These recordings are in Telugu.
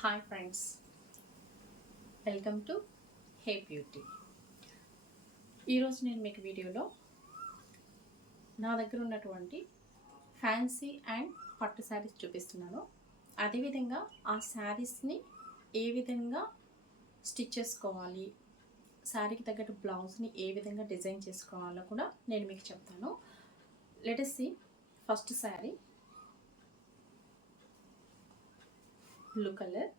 Hi friends welcome to hey beauty ఈరోజు నేను మీకు వీడియోలో నా దగ్గర ఉన్నటువంటి ఫ్యాన్సీ అండ్ పట్టు శారీస్ చూపిస్తున్నాను. అదేవిధంగా ఆ శారీస్ని ఏ విధంగా స్టిచ్ చేసుకోవాలి శారీకి తగ్గట్టు బ్లౌజ్ని ఏ విధంగా డిజైన్ చేసుకోవాలో కూడా నేను మీకు చెప్తాను. Let's first sari blue colour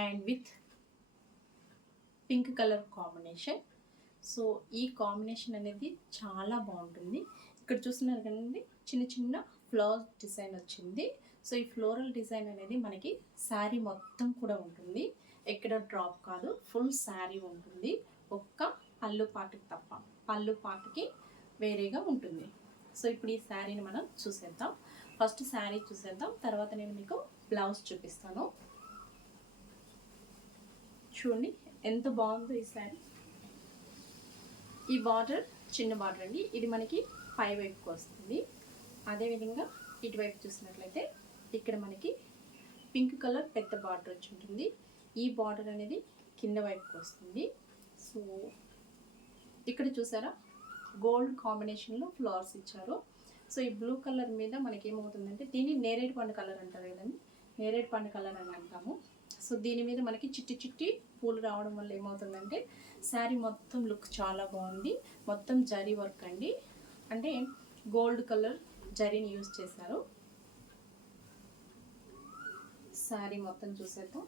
and with pink colour combination so ఈ కాంబినేషన్ అనేది చాలా బాగుంటుంది. ఇక్కడ చూస్తున్నారు కదండి చిన్న చిన్న ఫ్లవర్ డిజైన్ వచ్చింది. సో ఈ ఫ్లోరల్ డిజైన్ అనేది మనకి శారీ మొత్తం కూడా ఉంటుంది. ఎక్కడ డ్రాప్ కాదు ఫుల్ శారీ ఉంటుంది. ఒక్క పళ్ళు పాటకి తప్ప పళ్ళు పాటకి వేరేగా ఉంటుంది. సో ఇప్పుడు ఈ శారీని మనం చూసేద్దాం. ఫస్ట్ శారీ చూసేద్దాం. తర్వాత నేను మీకు బ్లౌజ్ చూపిస్తాను. చూడండి ఎంత బాగుందో ఈ శారీ. ఈ బార్డర్ చిన్న బార్డర్ అండి. ఇది మనకి పై వైపుకి వస్తుంది. అదేవిధంగా ఇటువైపు చూసినట్లయితే ఇక్కడ మనకి పింక్ కలర్ పెద్ద బార్డర్ వచ్చి ఉంటుంది. ఈ బార్డర్ అనేది కింద వైపుకి వస్తుంది. సో ఇక్కడ చూసారా? గోల్డ్ కాంబినేషన్లో ఫ్లవర్స్ ఇచ్చారు. సో ఈ బ్లూ కలర్ మీద మనకి ఏమవుతుందంటే దీన్ని నేరేడు పండు కలర్ అంటారు కదండి. నేరేడు పండు కలర్ అని అంటాము. సో దీని మీద మనకి చిట్టి చిట్టి పూలు రావడం వల్ల ఏమవుతుందంటే శారీ మొత్తం లుక్ చాలా బాగుంది. మొత్తం జరీ వర్క్ అండి. అంటే గోల్డ్ కలర్ జరీని యూజ్ చేశారు. శారీ మొత్తం చూసేద్దాం.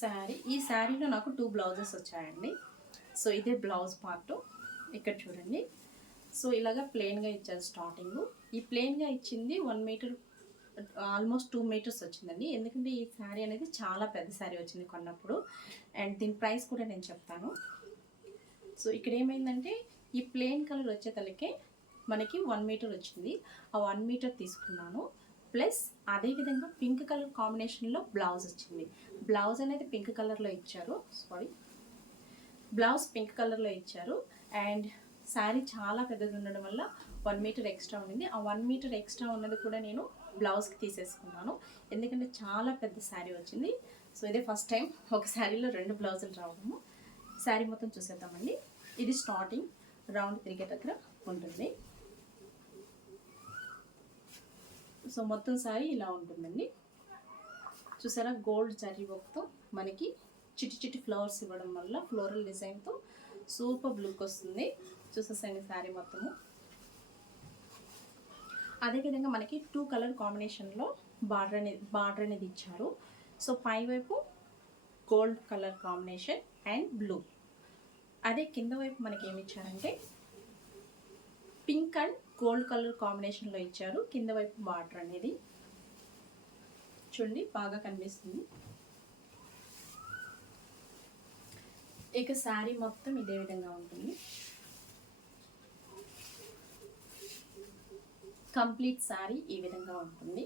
శారీ ఈ శారీలో నాకు టూ బ్లౌజెస్ వచ్చాయండి. సో ఇదే బ్లౌజ్ పార్ట్. ఇక్కడ చూడండి. సో ఇలాగ ప్లెయిన్గా ఇచ్చారు స్టార్టింగ్ ఈ ప్లెయిన్గా ఇచ్చింది one metre almost two metres వచ్చిందండి. ఎందుకంటే ఈ శారీ అనేది చాలా పెద్ద శారీ వచ్చింది కొన్నప్పుడు. అండ్ దీని ప్రైస్ కూడా నేను చెప్తాను. సో ఇక్కడ ఏమైందంటే ఈ ప్లెయిన్ కలర్ వచ్చే తలకే మనకి వన్ మీటర్ వచ్చింది. ఆ వన్ మీటర్ తీసుకున్నాను. ప్లస్ అదేవిధంగా పింక్ కలర్ కాంబినేషన్లో బ్లౌజ్ వచ్చింది. బ్లౌజ్ అనేది పింక్ కలర్లో ఇచ్చారు. సారీ బ్లౌజ్ పింక్ కలర్లో ఇచ్చారు. అండ్ శారీ చాలా పెద్దది ఉండడం వల్ల వన్ మీటర్ ఎక్స్ట్రా ఉండింది. ఆ వన్ మీటర్ ఎక్స్ట్రా ఉన్నది కూడా నేను బ్లౌజ్కి తీసేసుకున్నాను. ఎందుకంటే చాలా పెద్ద శారీ వచ్చింది. సో ఇదే ఫస్ట్ టైం ఒక శారీలో రెండు బ్లౌజులు రావడము. శారీ మొత్తం చూసేద్దామండి. ఇది స్టార్టింగ్ రౌండ్ తిరిగే దగ్గర ఉంటుంది. సో మొత్తం శారీ ఇలా ఉంటుందండి. చూసారా? గోల్డ్ జరీ వర్క్తో మనకి చిట్టి చిట్టి ఫ్లవర్స్ ఇవ్వడం వల్ల ఫ్లోరల్ డిజైన్తో సూపర్ లుక్ వస్తుంది. చూసేసండి శారీ మొత్తము. అదేవిధంగా మనకి టూ కలర్ కాంబినేషన్లో బార్డర్ అనేది బార్డర్ అనేది ఇచ్చారు. సో పై వైపు gold colour combination and blue అదే కింద వైపు మనకి ఏమి ఇచ్చారంటే పింక్ అండ్ గోల్డ్ కలర్ కాంబినేషన్లో ఇచ్చారు. కింద వైపు బార్డర్ అనేది. చూడండి బాగా కనిపిస్తుంది. ఇక శారీ మొత్తం ఇదే విధంగా ఉంటుంది. కంప్లీట్ శారీ ఈ విధంగా ఉంటుంది.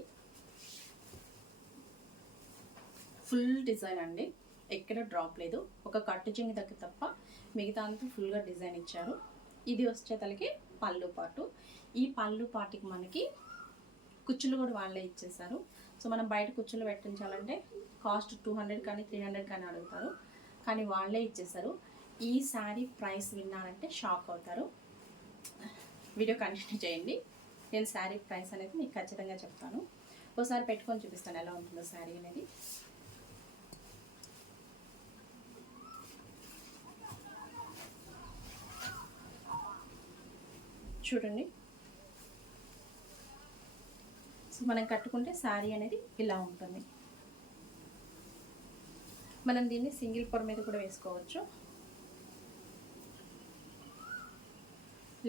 ఫుల్ డిజైన్ అండి. ఎక్కడ డ్రాప్ లేదు. ఒక కట్టు చెంగి దగ్గర తప్ప మిగతా అంతా ఫుల్గా డిజైన్ ఇచ్చారు. ఇది వచ్చేతలకి పళ్ళు పాటు. ఈ పళ్ళు పాటికి మనకి కుచ్చులు కూడా వాళ్ళే ఇచ్చేసారు సో మనం బయట కుచ్చులు పెట్టించాలంటే కాస్ట్ టూ హండ్రెడ్ కానీ త్రీ హండ్రెడ్ కానీ అడుగుతారు. కానీ వాళ్ళే ఇచ్చేసారు ఈ శారీ ప్రైస్ విన్నారంటే షాక్ అవుతారు. వీడియో కంటిన్యూ చేయండి. నేను శారీ ప్రైస్ అనేది మీకు ఖచ్చితంగా చెప్తాను. ఒకసారి పెట్టుకొని చూపిస్తాను ఎలా ఉంటుందో శారీ అనేది. చూడండి. సో మనం కట్టుకుంటే శారీ అనేది ఇలా ఉంటుంది. మనం దీన్ని సింగిల్ పొర మీద కూడా వేసుకోవచ్చు.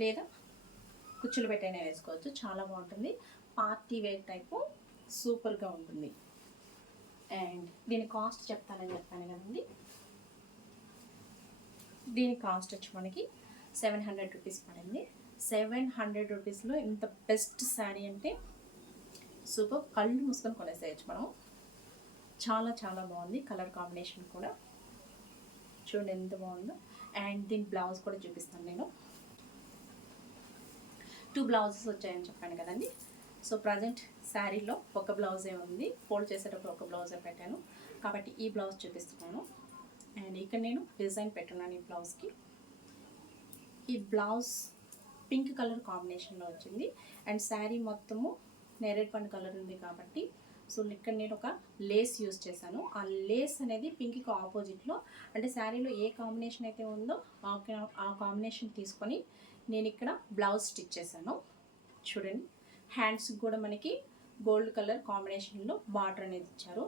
లేదా కుచ్చులు పెట్టైనా వేసుకోవచ్చు. చాలా బాగుంటుంది. పార్టీ వేర్ టైపు సూపర్గా ఉంటుంది. అండ్ దీని కాస్ట్ చెప్తానని చెప్పాను కదండి. దీని కాస్ట్ వచ్చి మనకి సెవెన్ హండ్రెడ్ రూపీస్ పడింది. సెవెన్ హండ్రెడ్ రూపీస్లో ఇంత బెస్ట్ శారీ అంటే సూపర్. కళ్ళు మూసుకొని కొనేసేయచ్చు మనం. చాలా చాలా బాగుంది. కలర్ కాంబినేషన్ కూడా. చూడండి ఎంత బాగుందో. అండ్ దీని బ్లౌజ్ కూడా చూపిస్తాను నేను. టూ బ్లౌజెస్ వచ్చాయని చెప్పాను కదండి. సో ప్రజెంట్ శారీలో ఒక బ్లౌజే ఉంది. ఫోల్డ్ చేసేటప్పుడు ఒక బ్లౌజే పెట్టాను. కాబట్టి ఈ బ్లౌజ్ చూపిస్తున్నాను. అండ్ ఇక్కడ నేను డిజైన్ పెట్టున్నాను ఈ బ్లౌజ్కి ఈ బ్లౌజ్ పింక్ కలర్ కాంబినేషన్లో వచ్చింది. అండ్ శారీ మొత్తము నేరేడ్ పండు కలర్ ఉంది కాబట్టి సో ఇక్కడ నేను ఒక లేస్ యూజ్ చేశాను. ఆ లేస్ అనేది పింక్కి ఆపోజిట్లో అంటే శారీలో ఏ కాంబినేషన్ అయితే ఉందో ఆ కాంబినేషన్ తీసుకొని నేను ఇక్కడ బ్లౌజ్ స్టిచ్ చేశాను. చూడండి. హ్యాండ్స్ కూడా మనకి గోల్డ్ కలర్ కాంబినేషన్లో బార్డర్ అనేది ఇచ్చారు.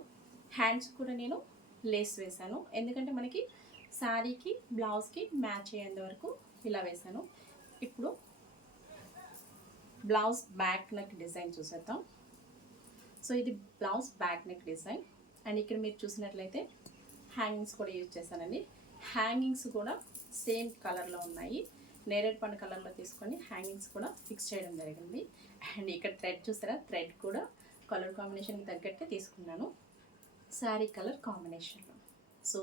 హ్యాండ్స్ కూడా నేను లేస్ వేశాను. ఎందుకంటే మనకి శారీకి బ్లౌజ్కి మ్యాచ్ అయ్యేంత వరకు ఇలా వేశాను. ఇప్పుడు బ్లౌజ్ బ్యాక్ నెక్ డిజైన్ చూసేద్దాం. సో ఇది blouse back neck design. And ఇక్కడ మీరు చూసినట్లయితే హ్యాంగింగ్స్ కూడా యూజ్ చేశానండి. హ్యాంగింగ్స్ కూడా సేమ్ కలర్లో ఉన్నాయి. నేరేడ్ పండు కలర్లో తీసుకొని హ్యాంగింగ్స్ కూడా ఫిక్స్ చేయడం జరిగింది. అండ్ ఇక్కడ థ్రెడ్ చూసారా? థ్రెడ్ కూడా కలర్ కాంబినేషన్కి తగ్గట్టే తీసుకున్నాను. శారీ కలర్ కాంబినేషన్లో. సో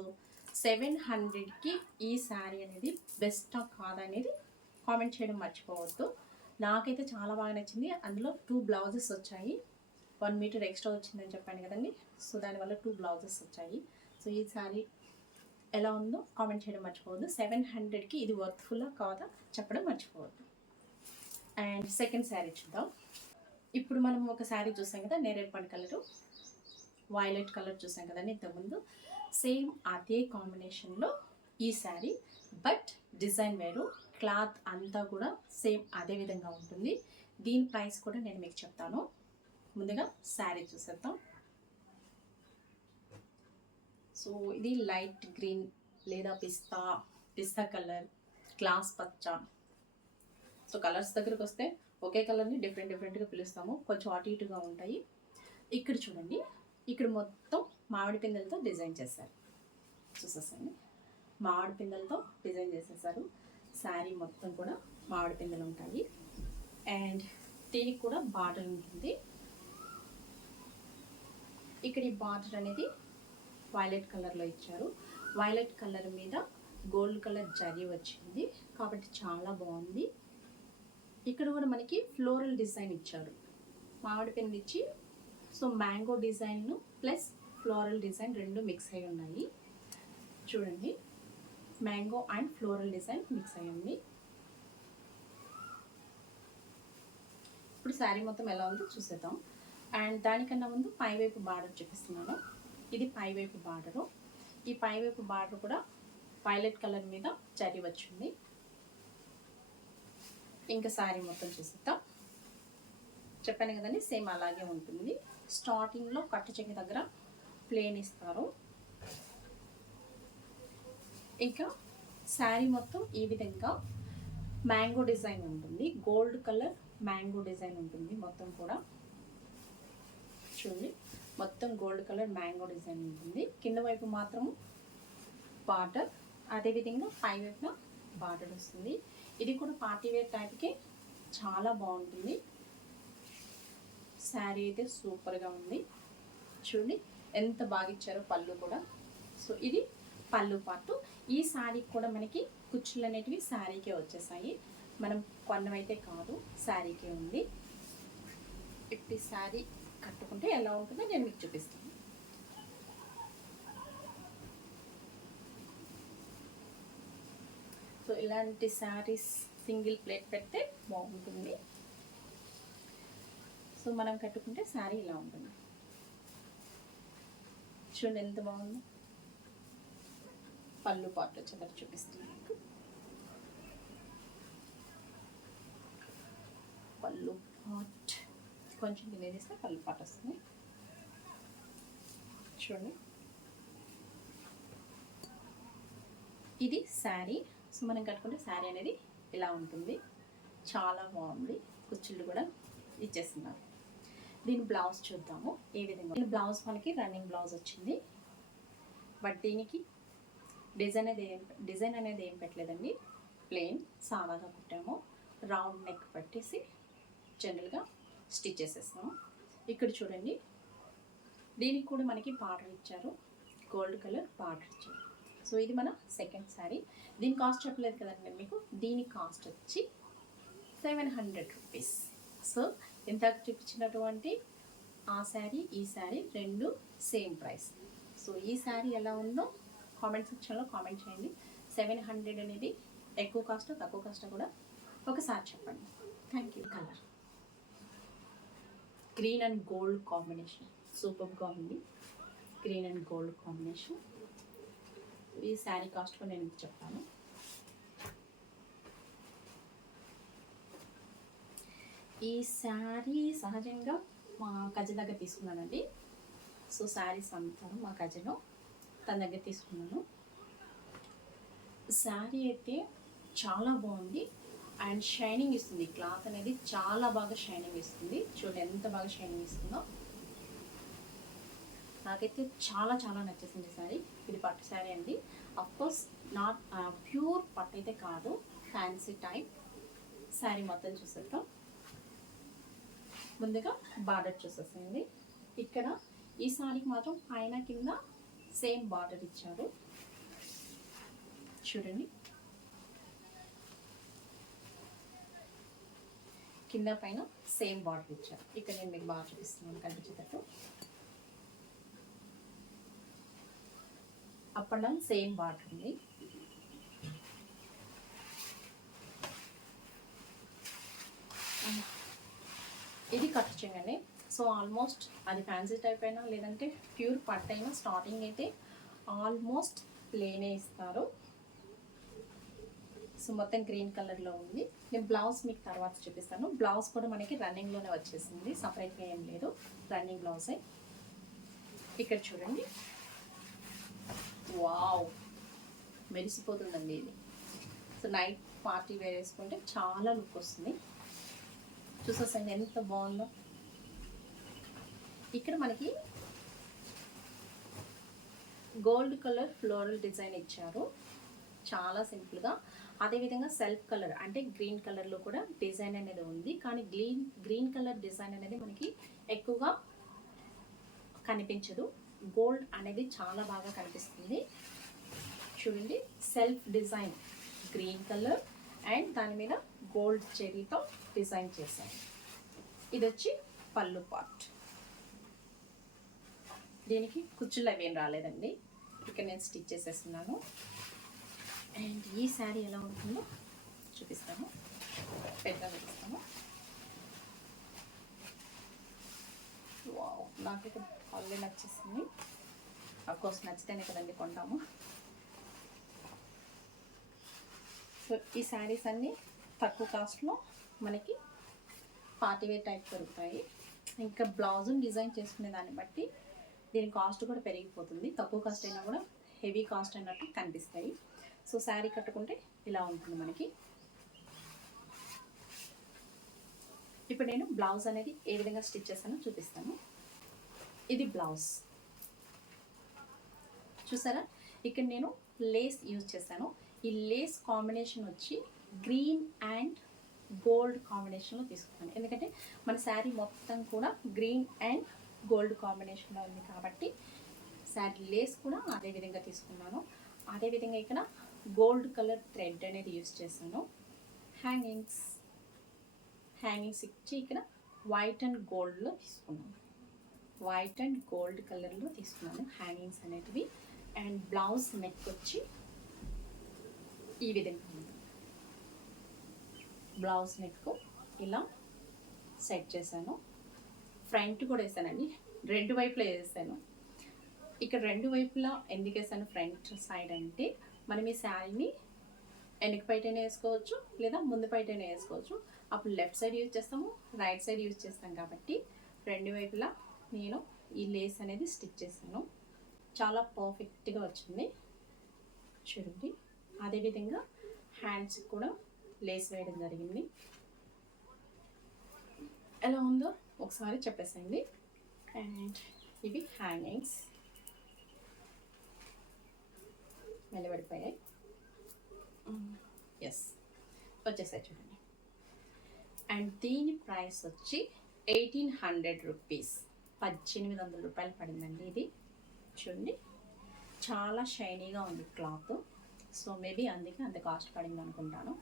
సెవెన్ హండ్రెడ్కి ఈ శారీ అనేది బెస్టా కాదనేది కామెంట్ చేయడం మర్చిపోవద్దు. నాకైతే చాలా బాగా నచ్చింది. అందులో టూ బ్లౌజెస్ వచ్చాయి. వన్ మీటర్ ఎక్స్ట్రా వచ్చిందని చెప్పాను కదండి. సో దానివల్ల టూ బ్లౌజెస్ వచ్చాయి. సో ఈ శారీ ఎలా ఉందో కామెంట్ చేయడం మర్చిపోవద్దు. సెవెన్ హండ్రెడ్కి ఇది వర్త్ఫుల్లా కాదా చెప్పడం మర్చిపోవద్దు. అండ్ సెకండ్ శారీ చూద్దాం. ఇప్పుడు మనం ఒక శారీ చూసాం కదా నేరేడ్ పండు కలరు వైలెట్ కలర్ చూసాం కదండి ఇంతకుముందు. సేమ్ అదే కాంబినేషన్లో ఈ శారీ బట్ డిజైన్ వేరు. క్లాత్ అంతా కూడా సేమ్ అదే విధంగా ఉంటుంది. దీని ప్రైస్ కూడా నేను మీకు చెప్తాను. ముందుగా శారీ చూసేద్దాం. సో ఇది లైట్ గ్రీన్ లేదా పిస్తా పిస్తా కలర్ గ్లాస్ పచ్చ. సో కలర్స్ దగ్గరకు వస్తే ఒకే కలర్ని డిఫరెంట్ డిఫరెంట్గా పిలుస్తాము. కొంచెం అటు ఇటుగా ఉంటాయి. ఇక్కడ చూడండి ఇక్కడ మొత్తం మామిడి పిందెలతో డిజైన్ చేశారు. చూసేసండి. మామిడి పిందెలతో డిజైన్ చేసేసారు. శారీ మొత్తం కూడా మామిడి పిందెలు ఉంటాయి. అండ్ దీనికి కూడా బార్డర్ ఉంటుంది. ఇక్కడ ఈ బార్డర్ అనేది వైలెట్ కలర్లో ఇచ్చారు. వైలెట్ కలర్ మీద గోల్డ్ కలర్ జరీ వచ్చింది. కాబట్టి చాలా బాగుంది. ఇక్కడ కూడా మనకి ఫ్లోరల్ డిజైన్ ఇచ్చారు. మామిడి పెన్ను ఇచ్చి so mango design plus floral design రెండు మిక్స్ అయి ఉన్నాయి. చూడండి. Mango and floral design mix అయి ఉంది. ఇప్పుడు శారీ మొత్తం ఎలా ఉందో చూసేద్దాం. అండ్ దానికన్నా ముందు పైవైపు బార్డర్ చూపిస్తున్నాను. ఇది పైవైపు బార్డరు. ఈ పైవైపు బార్డర్ కూడా వైలెట్ కలర్ మీద చరి వచ్చింది. ఇంకా శారీ మొత్తం చూసిద్దాం. చెప్పాను కదండి సేమ్ అలాగే ఉంటుంది. స్టార్టింగ్లో కట్టు చెక్కి దగ్గర ప్లేన్ ఇస్తారు. ఇంకా శారీ మొత్తం ఈ విధంగా మ్యాంగో డిజైన్ ఉంటుంది. గోల్డ్ కలర్ మ్యాంగో డిజైన్ ఉంటుంది మొత్తం కూడా. చూడండి. మొత్తం గోల్డ్ కలర్ మ్యాంగో డిజైన్ ఉంటుంది. కింద వైపు మాత్రం బార్డర్ అదేవిధంగా పై వైపున బార్డర్ వస్తుంది. ఇది కూడా పార్టీ వేర్ టైప్కి చాలా బాగుంటుంది. శారీ అయితే సూపర్గా ఉంది. చూడండి ఎంత బాగా ఇచ్చారో పళ్ళు కూడా. సో ఇది పళ్ళు పార్ట్ ఈ శారీకి కూడా మనకి కుచ్చులు అనేటివి శారీకే వచ్చేసాయి. మనం కొన్నమైతే కాదు శారీకే ఉంది. ఇప్పుడు ఈ శారీ కట్టుకుంటే ఎలా ఉంటుందో నేను మీకు చూపిస్తాను. సో ఇలాంటి శారీస్ సింగిల్ ప్లేట్ పెడితే బాగుంటుంది. సో మనం కట్టుకుంటే శారీ ఇలా ఉంటుంది. చూడండి ఎంత బాగుంది. పళ్ళు పాటు వచ్చేటట్టు చూపిస్తున్నాను మీకు పళ్ళు పాట్ కొంచెం కింద తీస్తే పళ్ళు వస్తుంది చూడండి. ఇది శారీ. సో మనం కట్టుకుంటే శారీ అనేది ఇలా ఉంటుంది. చాలా బాగుంది. కుచ్చుళ్ళు కూడా ఇచ్చేస్తున్నారు. దీని బ్లౌజ్ చూద్దాము. ఏ విధంగా దీని బ్లౌజ్ మనకి రన్నింగ్ బ్లౌజ్ వచ్చింది. బట్ దీనికి డిజైన్ అనేది ఏం డిజైన్ అనేది ఏం పెట్టలేదండి. ప్లెయిన్ సాదాగా కుట్టాము. రౌండ్ నెక్ పట్టేసి జనరల్గా స్టిచ్ చేసేస్తాము. ఇక్కడ చూడండి. దీనికి కూడా మనకి బార్డర్ ఇచ్చారు. గోల్డ్ కలర్ బార్డర్ ఇచ్చారు. సో ఇది మన సెకండ్ శారీ దీని కాస్ట్ చెప్పలేదు కదండి మీకు? దీని కాస్ట్ వచ్చి సెవెన్ హండ్రెడ్ రూపీస్. సో ఇంతకు చూపించినటువంటి ఆ శారీ ఈ శారీ రెండు సేమ్ ప్రైస్. సో ఈ శారీ ఎలా ఉందో కామెంట్ సెక్షన్లో కామెంట్ చేయండి. సెవెన్ హండ్రెడ్ అనేది ఎక్కువ కాస్ట్ తక్కువ కాస్ట్ కూడా ఒకసారి చెప్పండి. Thank you. Colour. Green and gold combination సూపర్గా ఉంది గ్రీన్ అండ్ గోల్డ్ కాంబినేషన్ ఈ శారీ కాస్ట్ కూడా నేను చెప్తాను. ఈ శారీ సహజంగా మా కజిన్ దగ్గర తీసుకున్నానండి. సో శారీస్ అమ్ముతాను మా కజిన్ తన దగ్గర తీసుకున్నాను. శారీ అయితే చాలా బాగుంది. అండ్ షైనింగ్ ఇస్తుంది క్లాత్ అనేది చాలా బాగా షైనింగ్ ఇస్తుంది. చూడండి ఎంత బాగా షైనింగ్ ఇస్తుందో. నాకైతే చాలా చాలా నచ్చేసింది శారీ ఇది పట్టు శారీ అండి. అఫ్కోర్స్ నాట్ ప్యూర్ పట్టు అయితే కాదు. ఫ్యాన్సీ టైప్ శారీ మొత్తం చూసేద్దాం. ముందుగా బార్డర్ చూసేసింది ఇక్కడ ఈ శారీకి మాత్రం పైన కింద సేమ్ బార్డర్ ఇచ్చారు. చూడండి. కింద పైన సేమ్ బార్డర్ ఇచ్చారు. ఇక్కడ నేను మీకు బాగా చూపిస్తున్నాను కనిపించేటట్టు. Up and down same border ఉంది. ఇది కట్ చేయండి. సో ఆల్మోస్ట్ అది ఫ్యాన్సీ టైప్ అయినా లేదంటే ప్యూర్ పట్ అయినా స్టార్టింగ్ అయితే ఆల్మోస్ట్ ప్లేనే ఇస్తారు. సో మొత్తం గ్రీన్ కలర్లో ఉంది. నేను బ్లౌజ్ మీకు తర్వాత చూపిస్తాను. బ్లౌజ్ కూడా మనకి రన్నింగ్లోనే వచ్చేసింది. సపరేట్గా ఏం లేదు. రన్నింగ్ బ్లౌజే ఇక్కడ చూడండి. వావ్ మెరిసిపోతుందండి ఇది. సో నైట్ పార్టీ వేర్ వేసుకుంటే చాలా లుక్ వస్తుంది. చూసేసండి ఎంత బాగుందో. ఇక్కడ మనకి గోల్డ్ కలర్ ఫ్లోరల్ డిజైన్ ఇచ్చారు. చాలా సింపుల్గా. అదేవిధంగా సెల్ఫ్ కలర్ అంటే గ్రీన్ కలర్లో కూడా డిజైన్ అనేది ఉంది. కానీ గ్రీన్ గ్రీన్ కలర్ డిజైన్ అనేది మనకి ఎక్కువగా కనిపించదు. గోల్డ్ అనేది చాలా బాగా కనిపిస్తుంది. చూడండి self design green colour and దాని మీద గోల్డ్ చెరీతో డిజైన్ చేశాను ఇది వచ్చి పళ్ళు పార్ట్. దీనికి కుచ్చులు ఏం రాలేదండి. ఇక్కడ నేను స్టిచ్ చేసేస్తున్నాను. అండ్ ఈ శారీ ఎలా ఉంటుందో చూపిస్తాము. పెద్దగా చూపిస్తాము. వావ్ నాకు ఆల్రెడీ నచ్చేసింది. అఫ్కోర్స్ నచ్చితేనే కదండి కొంటాము. సో ఈ శారీస్ అన్నీ తక్కువ కాస్ట్లో మనకి పార్టీవేర్ టైప్ దొరుకుతాయి. ఇంకా బ్లౌజును డిజైన్ చేసుకునే దాన్ని బట్టి దీని కాస్ట్ కూడా పెరిగిపోతుంది. తక్కువ కాస్ట్ అయినా కూడా హెవీ కాస్ట్ అన్నట్టు కనిపిస్తాయి. సో శారీ కట్టుకుంటే ఇలా ఉంటుంది మనకి. ఇప్పుడు నేను బ్లౌజ్ అనేది ఏ విధంగా స్టిచ్ చేస్తానో చూపిస్తాను. ఇది బ్లౌజ్. చూసారా? ఇక్కడ నేను లేస్ యూజ్ చేశాను ఈ లేస్ కాంబినేషన్ వచ్చి గ్రీన్ అండ్ గోల్డ్ కాంబినేషన్లో తీసుకున్నాను. ఎందుకంటే మన శారీ మొత్తం కూడా గ్రీన్ అండ్ గోల్డ్ కాంబినేషన్లో ఉంది కాబట్టి శారీ లేస్ కూడా అదే విధంగా తీసుకున్నాను. అదేవిధంగా ఇక్కడ గోల్డ్ కలర్ థ్రెడ్ అనేది యూస్ చేశాను. హ్యాంగింగ్స్ హ్యాంగింగ్స్ ఇచ్చి ఇక్కడ వైట్ అండ్ గోల్డ్లో తీసుకున్నాను. వైట్ అండ్ గోల్డ్ కలర్లో తీసుకున్నాను హ్యాంగింగ్స్ అనేటివి. అండ్ బ్లౌజ్ నెక్ వచ్చి ఈ విధంగా ఉంది. బ్లౌజ్ నెక్ ఇలా సెట్ చేశాను. ఫ్రంట్ కూడా వేసానండి. రెండు వైపులా వేసాను. ఇక్కడ రెండు వైపులా ఎందుకు వేసాను? ఫ్రంట్ సైడ్ అంటే మనం ఈ శారీని వెనక పైటైనా వేసుకోవచ్చు లేదా ముందు పైటైనా వేసుకోవచ్చు. అప్పుడు లెఫ్ట్ సైడ్ యూజ్ చేస్తాము రైట్ సైడ్ యూజ్ చేస్తాం కాబట్టి రెండు వైపులా నేను ఈ లేస్ అనేది స్టిచ్ చేశాను. చాలా పర్ఫెక్ట్గా వచ్చింది. చూడండి అదేవిధంగా హ్యాండ్స్ కూడా లేస్ వేయడం జరిగింది. ఎలా ఉందో ఒకసారి చెప్పేసండి అండ్ ఇవి హ్యాంగింగ్స్. నిలబడిపోయాయి. ఎస్ వచ్చేసాయి చూడండి. అండ్ దీని ప్రైస్ వచ్చి ఎయిటీన్ హండ్రెడ్ రూపీస్ పద్దెనిమిది వందల రూపాయలు పడిందండి ఇది. చూడండి. చాలా షైనీగా ఉంది క్లాత్ సో మేబీ అందుకే అంత కాస్ట్ పడింది అనుకుంటాను.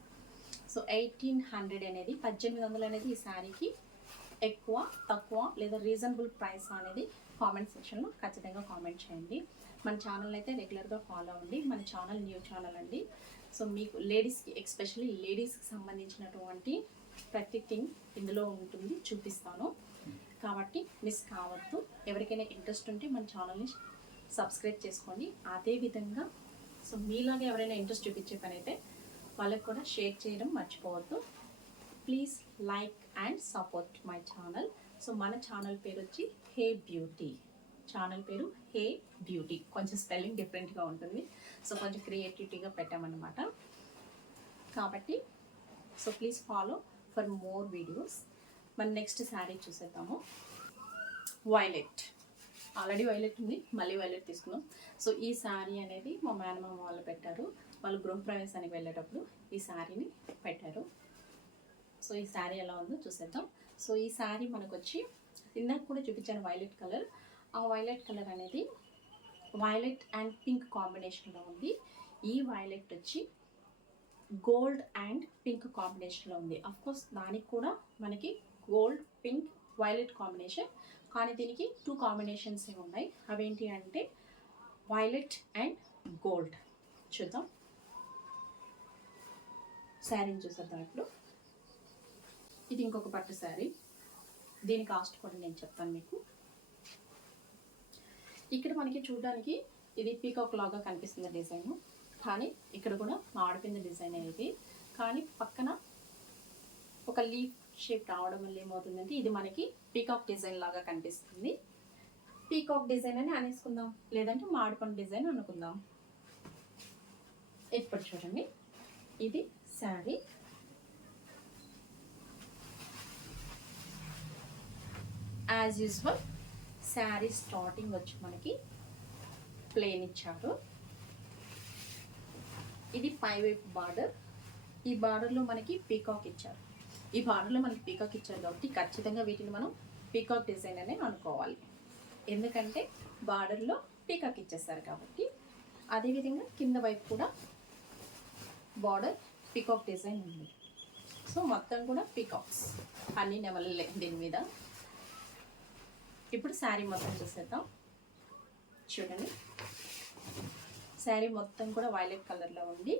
సో ఎయిటీన్ హండ్రెడ్ అనేది పద్దెనిమిది వందలు అనేది ఈ శారీకి ఎక్కువ తక్కువ లేదా రీజనబుల్ ప్రైస్ అనేది కామెంట్ సెక్షన్లో ఖచ్చితంగా కామెంట్ చేయండి. మన ఛానల్ అయితే రెగ్యులర్గా ఫాలో అవ్వండి. మన ఛానల్ న్యూ ఛానల్ అండి. సో మీకు లేడీస్కి ఎక్స్పెషల్లీ లేడీస్కి సంబంధించినటువంటి ప్రతి థింగ్ ఇందులో ఉంటుంది చూపిస్తాను. కాబట్టి మిస్ కావద్దు. ఎవరికైనా ఇంట్రెస్ట్ ఉంటే మన ఛానల్ని సబ్స్క్రైబ్ చేసుకోండి. అదేవిధంగా సో మీలాగా ఎవరైనా ఇంట్రెస్ట్ చూపించే పని అయితే వాళ్ళకి కూడా షేర్ చేయడం మర్చిపోవద్దు. Please like and support my channel so మన ఛానల్ పేరు వచ్చి హే బ్యూటీ ఛానల్ పేరు హే బ్యూటీ. కొంచెం స్పెల్లింగ్ డిఫరెంట్గా ఉంటుంది. సో కొంచెం క్రియేటివిటీగా పెట్టామన్నమాట. కాబట్టి so please follow for more videos మన నెక్స్ట్ శారీ చూసేద్దాము. వైలెట్ ఆల్రెడీ వైలెట్ ఉంది. మళ్ళీ వైలెట్ తీసుకున్నాం సో ఈ శారీ అనేది మా మేనమామ వాళ్ళు పెట్టారు. వాళ్ళు గృహప్రవేశానికి వెళ్ళేటప్పుడు ఈ శారీని పెట్టారు. సో ఈ శారీ ఎలా ఉందో చూసేద్దాం. సో ఈ శారీ మనకు వచ్చి ఇందాక కూడా చూపించాను వైలెట్ కలర్ ఆ వైలెట్ కలర్ అనేది వైలెట్ అండ్ పింక్ కాంబినేషన్లో ఉంది. ఈ వైలెట్ వచ్చి గోల్డ్ అండ్ పింక్ కాంబినేషన్లో ఉంది. అఫ్ కోర్స్ దానికి కూడా మనకి గోల్డ్ పింక్ వైలెట్ కాంబినేషన్. కానీ దీనికి టూ కాంబినేషన్స్ ఉన్నాయి. అవేంటి అంటే వైలెట్ అండ్ గోల్డ్. చూద్దాం. శారీని చూసేద్దాం ఇప్పుడు. ఇది ఇంకొక పట్టు శారీ. దీని కాస్ట్ కూడా నేను చెప్తాను మీకు. ఇక్కడ మనకి చూడడానికి ఇది పీకాక్ లాగా కనిపిస్తుంది డిజైన్ కానీ ఇక్కడ కూడా మాడిపోయింది డిజైన్ అనేది. కానీ పక్కన ఒక లీఫ్ షేప్ రావడం వల్ల ఏమవుతుందంటే ఇది మనకి పీకాక్ డిజైన్ లాగా కనిపిస్తుంది. పీకాక్ డిజైన్ అని అనేసుకుందాం. లేదంటే మాడిపండు డిజైన్ అనుకుందాం. ఇప్పుడు చూడండి. ఇది sari. As usual sari starting వచ్చి మనకి ప్లేన్ ఇచ్చారు. ఇది పై వైపు బార్డర్. ఈ బార్డర్లో మనకి పీకాక్ ఇచ్చారు. ఈ బార్డర్లో మనకి పీకాక్ ఇచ్చారు కాబట్టి ఖచ్చితంగా వీటిని మనం పీకాక్ డిజైన్ అనే అనుకోవాలి. ఎందుకంటే బార్డర్లో పీకాక్ ఇచ్చేస్తారు కాబట్టి అదేవిధంగా కింద వైపు కూడా బార్డర్ పీకాక్ డిజైన్ ఉంది. సో మొత్తం కూడా పీకాక్స్. అన్ని నెమలలే దీని మీద. ఇప్పుడు శారీ మొత్తం చూసేద్దాం. చూడండి. శారీ మొత్తం కూడా వైలెట్ కలర్లో ఉంది.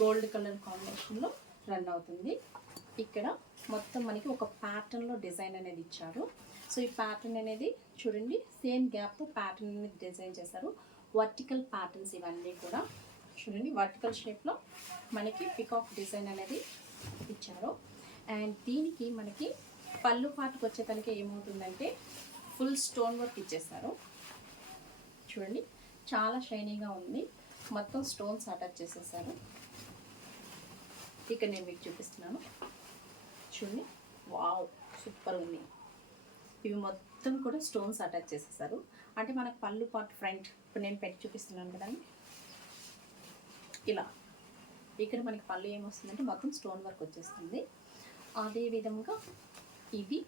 గోల్డ్ కలర్ కాంబినేషన్లో రన్ అవుతుంది. ఇక్కడ మొత్తం మనకి ఒక ప్యాటర్న్లో డిజైన్ అనేది ఇచ్చారు. సో ఈ ప్యాటర్న్ అనేది చూడండి సేమ్ గ్యాప్తో ప్యాటర్న్ అనేది డిజైన్ చేశారు. వర్టికల్ ప్యాటర్న్స్ ఇవన్నీ కూడా. చూడండి వర్టికల్ షేప్లో మనకి పికాక్ డిజైన్ అనేది ఇచ్చారు. అండ్ దీనికి మనకి పళ్ళు పాటుకు వచ్చేతలకి ఏమవుతుందంటే ఫుల్ స్టోన్ వర్క్ ఇచ్చేస్తారు. చూడండి చాలా షైనీగా ఉంది. మొత్తం స్టోన్స్ అటాచ్ చేసేసారు. ఇక్కడ నేను మీకు చూపిస్తున్నాను. చూడండి వావ్ సూపర్ ఉంది. ఇవి మొత్తం కూడా స్టోన్స్ అటాచ్ చేసేసారు. అంటే మనకు పళ్ళు పార్ట్ ఫ్రంట్ ఇప్పుడు నేను పెట్టి చూపిస్తున్నాను కదండి. ఇలా. ఇక్కడ మనకి పళ్ళు ఏమొస్తుందంటే మొత్తం స్టోన్ వర్క్ వచ్చేస్తుంది. అదేవిధంగా ఇది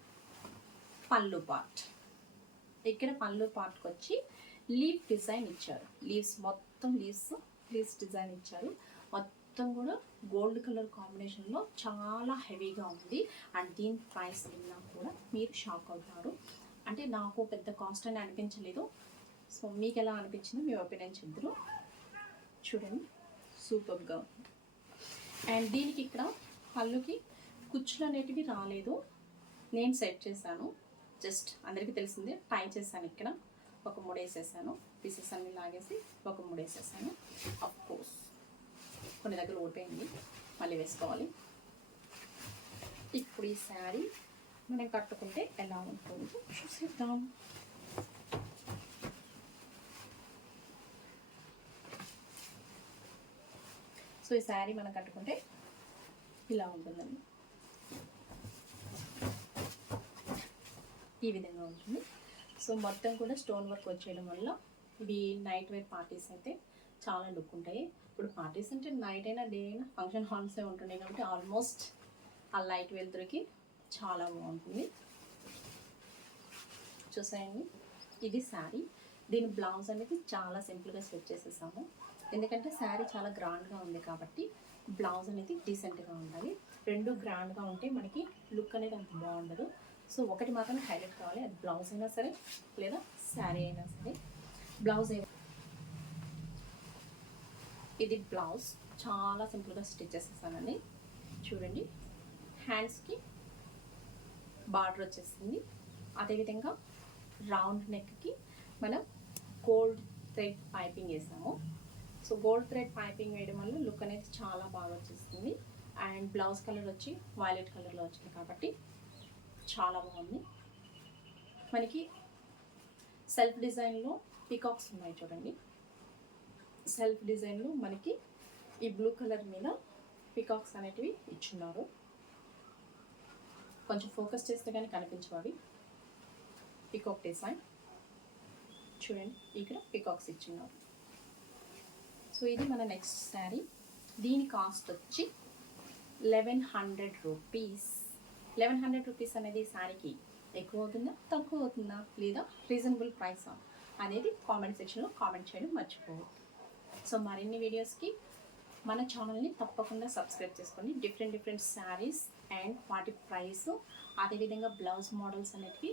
పళ్ళు పార్ట్ ఇక్కడ పళ్ళు పార్ట్కి వచ్చి లీఫ్ డిజైన్ ఇచ్చారు. లీవ్స్ మొత్తం లీవ్స్ లీవ్స్ డిజైన్ ఇచ్చారు. మొత్తం కూడా గోల్డ్ కలర్ కాంబినేషన్లో చాలా హెవీగా ఉంది. అండ్ దీని ప్రైస్ విన్నా కూడా మీరు షాక్ అవుతారు. అంటే నాకు పెద్ద కాస్ట్ అని అనిపించలేదు. సో మీకు ఎలా అనిపించిందో మీ ఒపీనియన్ చెప్తారు చూడండి. సూపర్గా ఉంది. అండ్ దీనికి ఇక్కడ పళ్ళుకి కుచ్చులు అనేటివి రాలేదు. నేను సెట్ చేశాను. జస్ట్ అందరికీ తెలిసిందే టై చేశాను ఇక్కడ. ఒక మూడు వేసేసాను. పీసెస్ అన్ని లాగేసి ఒక మూడు వేసేసాను. అఫ్ కోర్స్ కొన్ని దగ్గర ఓడిపోయింది మళ్ళీ వేసుకోవాలి. ఇప్పుడు ఈ శారీ మనం కట్టుకుంటే ఎలా ఉంటుందో చూసేద్దాం. సో ఈ శారీ మనం కట్టుకుంటే ఇలా ఉంటుందండి. ఈ విధంగా ఉంటుంది. సో మొత్తం కూడా స్టోన్ వర్క్ వచ్చేయడం వల్ల ఇవి నైట్ వేర్ పార్టీస్ అయితే చాలా లుక్ ఉంటాయి. ఇప్పుడు పార్టీస్ అంటే నైట్ అయినా డే అయినా ఫంక్షన్ హాల్సే ఉంటున్నాయి కాబట్టి ఆల్మోస్ట్ ఆ లైట్ వెళ్తురికి చాలా బాగుంటుంది. చూసాయండి. ఇది శారీ. దీని బ్లౌజ్ అనేది చాలా సింపుల్గా స్టిచ్ చేసేసాము. ఎందుకంటే శారీ చాలా గ్రాండ్గా ఉంది కాబట్టి బ్లౌజ్ అనేది డీసెంట్గా ఉండాలి. రెండు గ్రాండ్గా ఉంటే మనకి లుక్ అనేది అంత బాగుండదు. సో ఒకటి మాత్రమే హైలైట్ కావాలి. అది బ్లౌజ్ అయినా సరే లేదా శారీ అయినా సరే. బ్లౌజ్ ఇది బ్లౌజ్. చాలా సింపుల్గా స్టిచ్ చేసేసానండి. చూడండి. హ్యాండ్స్కి బార్డర్ వచ్చేసింది. అదేవిధంగా రౌండ్ నెక్కి మనం గోల్డ్ థ్రెడ్ పైపింగ్ వేసాము. సో గోల్డ్ థ్రెడ్ పైపింగ్ వేయడం వల్ల లుక్ అనేది చాలా బాగా వచ్చేస్తుంది. అండ్ బ్లౌజ్ కలర్ వచ్చి వైలెట్ కలర్లో వచ్చింది కాబట్టి చాలా బాగుంది. మనకి సెల్ఫ్ డిజైన్లో పికాక్స్ ఉన్నాయి చూడండి. సెల్ఫ్ డిజైన్లో మనకి ఈ బ్లూ కలర్ మీద పికాక్స్ అనేటివి ఇచ్చున్నారు. కొంచెం ఫోకస్ చేస్తే కానీ కనిపించవు పికాక్ డిజైన్ చూడండి ఇక్కడ పికాక్స్ ఇచ్చిన్నారు. సో ఇది మన నెక్స్ట్ శారీ దీని కాస్ట్ వచ్చి eleven hundred rupees eleven hundred rupees అనేది శారీకి ఎక్కువ అవుతుందా తక్కువ అవుతుందా లేదా రీజనబుల్ ప్రైసా అనేది కామెంట్ సెక్షన్లో కామెంట్ చేయడం మర్చిపోవద్దు. సో మరిన్ని వీడియోస్కి మన ఛానల్ని తప్పకుండా సబ్స్క్రైబ్ చేసుకోండి డిఫరెంట్ డిఫరెంట్ శారీస్ అండ్ వాటి ప్రైస్ అదేవిధంగా బ్లౌజ్ మోడల్స్ అనేటివి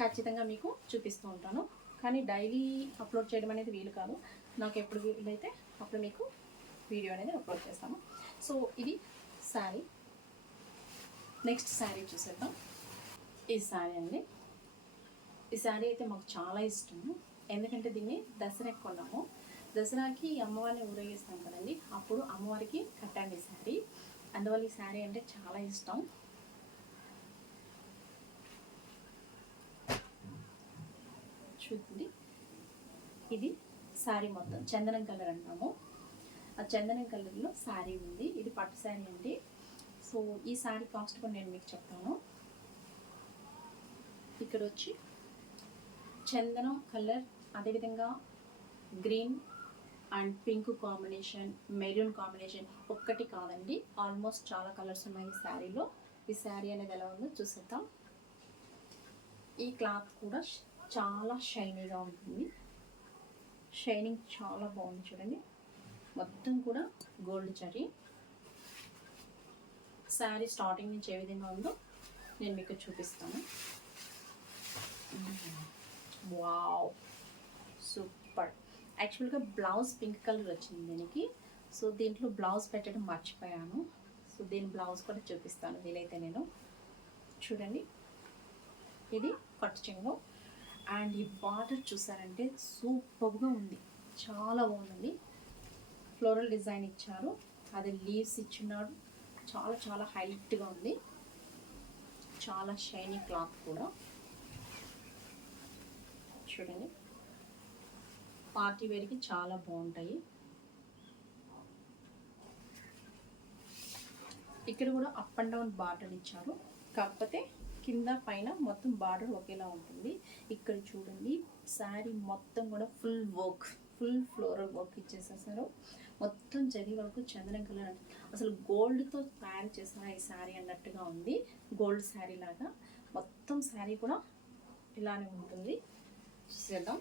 ఖచ్చితంగా మీకు చూపిస్తూ ఉంటాను. కానీ డైలీ అప్లోడ్ చేయడం అనేది వీలు కాదు. నాకు ఎప్పుడు వీలైతే అప్పుడు మీకు వీడియో అనేది అప్లోడ్ చేస్తాను. సో ఇది శారీ నెక్స్ట్ శారీ చూసేద్దాం. ఈ శారీ అండి. ఈ శారీ అయితే మాకు చాలా ఇష్టము ఎందుకంటే దీన్ని దసరాకి కొన్నాము. దసరాకి అమ్మవారిని ఊరేగిస్తాం కదండి. అప్పుడు అమ్మవారికి కట్టండి శారీ. అందువల్ల ఈ శారీ అంటే చాలా ఇష్టం. చూడండి. ఇది శారీ మొత్తం చందనం కలర్ అంటాము. ఆ చందనం కలర్లో శారీ ఉంది. ఇది పట్టు శారీ అండి. సో ఈ శారీ కాస్ట్ కూడా నేను మీకు చెప్తాను. ఇక్కడ వచ్చి చందనం కలర్ అదేవిధంగా green and pink combination maroon combination ఒక్కటి కాదండి. ఆల్మోస్ట్ చాలా కలర్స్ ఉన్నాయి ఈ శారీలో. ఈ శారీ అనేది ఎలా ఉందో చూసేద్దాం. ఈ క్లాత్ కూడా చాలా షైనీగా ఉంటుంది. షైనింగ్ చాలా బాగుంది చూడండి. మొత్తం కూడా గోల్డ్ చరీ శారీ స్టార్టింగ్ నుంచి ఏ విధంగా ఉందో నేను మీకు చూపిస్తాను. వావ్ సూపర్ యాక్చువల్గా బ్లౌజ్ పింక్ కలర్ వచ్చింది దీనికి. సో దీంట్లో బ్లౌజ్ పెట్టడం మర్చిపోయాను. సో దీని బ్లౌజ్ కూడా చూపిస్తాను వీలైతే నేను. చూడండి. ఇది పట్టు చెంగు. అండ్ ఈ బార్డర్ చూసారంటే సూపర్గా ఉంది. చాలా బాగుంది ఫ్లోరల్ డిజైన్ ఇచ్చారు. అది లీవ్స్ ఇచ్చున్నాడు చాలా చాలా హైట్గా ఉంది. చాలా షైనీ క్లాత్ కూడా. చూడండి. పార్టీ వేర్కి చాలా బాగుంటాయి. ఇక్కడ కూడా అప్ అండ్ డౌన్ బార్డర్ ఇచ్చారు. కాకపోతే కింద పైన మొత్తం బార్డర్ ఒకేలా ఉంటుంది. ఇక్కడ చూడండి శారీ మొత్తం కూడా full work full floral work ఇచ్చేసేసారు. మొత్తం జరి వరకు చందనం కలర్ అసలు గోల్డ్తో తయారు చేసిన ఈ శారీ అన్నట్టుగా ఉంది. గోల్డ్ శారీ లాగా. మొత్తం శారీ కూడా ఇలానే ఉంటుంది. చూసేద్దాం.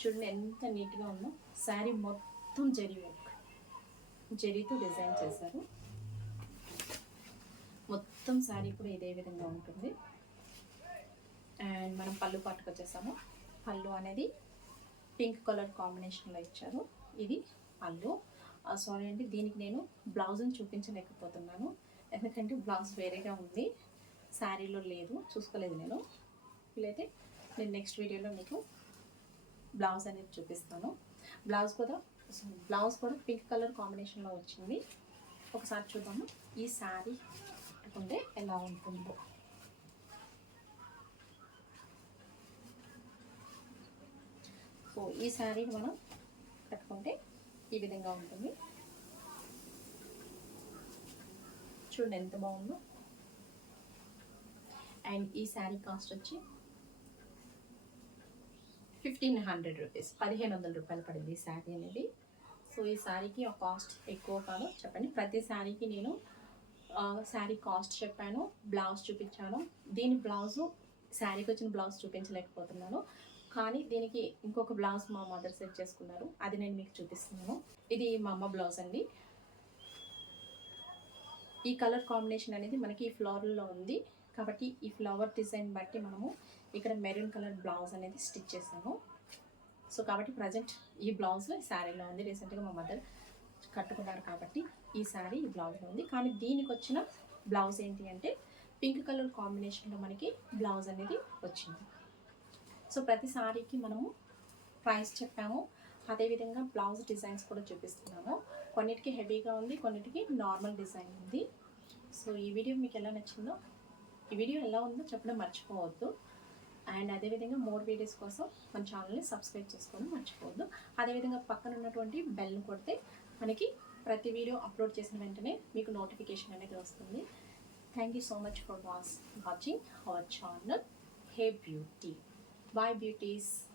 చూడండి ఎంత నీట్గా ఉందో. శారీ మొత్తం జరి వర్క్ జరీతో డిజైన్ చేశారు. మొత్తం శారీ కూడా ఇదే విధంగా ఉంటుంది. అండ్ మనం పళ్ళు పట్టుకొచ్చేసాము పళ్ళు అనేది పింక్ కలర్ కాంబినేషన్లో ఇచ్చారు. ఇది పళ్ళు. సారీ అండి దీనికి నేను బ్లౌజ్ని చూపించలేకపోతున్నాను. ఎందుకంటే బ్లౌజ్ వేరేగా ఉంది. శారీలో లేదు చూసుకోలేదు నేను. వీలైతే నేను నెక్స్ట్ వీడియోలో మీకు బ్లౌజ్ అనేది చూపిస్తాను. బ్లౌజ్ కూడా బ్లౌజ్ కూడా పింక్ కలర్ కాంబినేషన్లో వచ్చింది. ఒకసారి చూద్దాము. ఈ శారీ ఉంటే ఎలా ఉంటుందో. సో ఈ శారీ మనం కట్టుకుంటే ఈ విధంగా ఉంటుంది. చూడండి ఎంత బాగుందో. అండ్ ఈ శారీ కాస్ట్ వచ్చి ఫిఫ్టీన్ హండ్రెడ్ రూపీస్ పదిహేను వందల రూపాయలు పడింది ఈ శారీ అనేది. సో ఈ శారీకి ఆ కాస్ట్ ఎక్కువ కాదు. చెప్పండి ప్రతి శారీకి నేను శారీ కాస్ట్ చెప్పాను బ్లౌజ్ చూపించాను. దీని బ్లౌజు శారీకి వచ్చిన బ్లౌజ్ చూపించలేకపోతున్నాను. కానీ దీనికి ఇంకొక బ్లౌజ్ మా మదర్ సెట్ చేసుకున్నారు. అది నేను మీకు చూపిస్తున్నాను. ఇది మా అమ్మ బ్లౌజ్ అండి. ఈ కలర్ కాంబినేషన్ అనేది మనకి ఈ ఫ్లవర్లో ఉంది. కాబట్టి ఈ ఫ్లవర్ డిజైన్ బట్టి మనము ఇక్కడ మెరూన్ కలర్ బ్లౌజ్ అనేది స్టిచ్ చేసాము సో కాబట్టి ప్రజెంట్ ఈ బ్లౌజ్ ఈ శారీలో ఉంది. రీసెంట్గా మా మదర్ కట్టుకున్నారు కాబట్టి ఈ శారీ ఈ బ్లౌజ్లో ఉంది. కానీ దీనికి వచ్చిన బ్లౌజ్ ఏంటి అంటే పింక్ కలర్ కాంబినేషన్లో మనకి బ్లౌజ్ అనేది వచ్చింది. సో ప్రతి సారీకి మనము ప్రైస్ చెప్పాము. అదేవిధంగా బ్లౌజ్ డిజైన్స్ కూడా చూపిస్తున్నాము. కొన్నిటికి హెవీగా ఉంది కొన్నిటికి నార్మల్ డిజైన్ ఉంది. సో ఈ వీడియో మీకు ఎలా నచ్చిందో ఈ వీడియో ఎలా ఉందో చెప్పడం మర్చిపోవద్దు. అండ్ అదేవిధంగా మోర్ వీడియోస్ కోసం మన ఛానల్ని సబ్స్క్రైబ్ చేసుకోవడం మర్చిపోవద్దు. అదేవిధంగా పక్కన ఉన్నటువంటి బెల్ను కొడితే మనకి ప్రతి వీడియో అప్లోడ్ చేసిన వెంటనే మీకు నోటిఫికేషన్ అనేది వస్తుంది. Thank you so much for watch watching our channel hey beauty Bye beauties.